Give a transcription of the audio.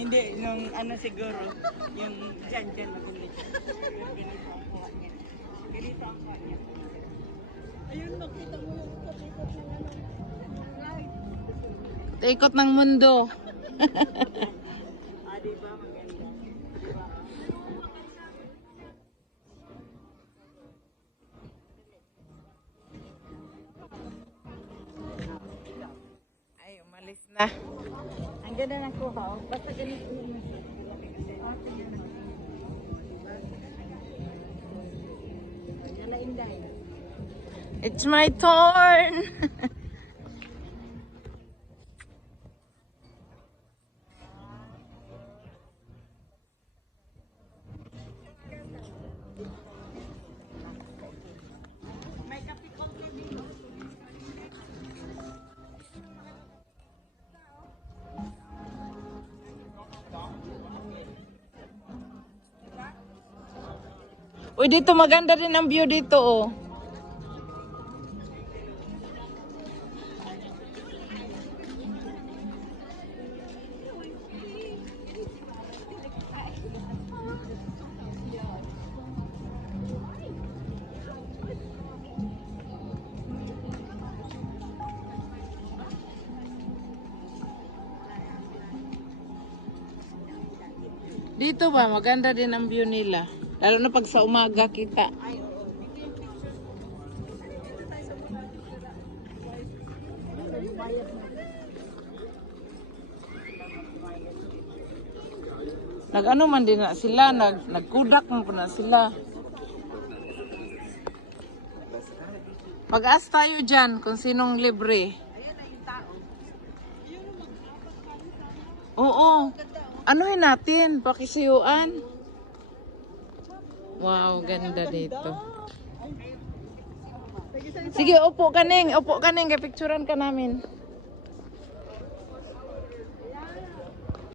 Hindi, nung ano siguro, yung dyan maganda siya. Ganito ang kuha niya. Ganito ang kuha niya. Ayun, nakita mo yung ikot-ikot ng ano. Ikot ng mundo. Ah, diba? Maganda. Diba? Ay, umalis na. Ang ganda ng kuha. Basta ganito yung nalainday. It's my turn. May kapikong kami. Uy, dito maganda din ang view dito, oh. Dito ba, maganda din ang view nila. Lalo na pag sa umaga kita. Nag-ano man din na sila, nagkudak man po na sila. Pag-ask tayo dyan kung sinong libre. Oo. Anuhin natin, pakisuyuan. Wow, ganda dito. Sige, upo ka ning, kay picturean ka namin.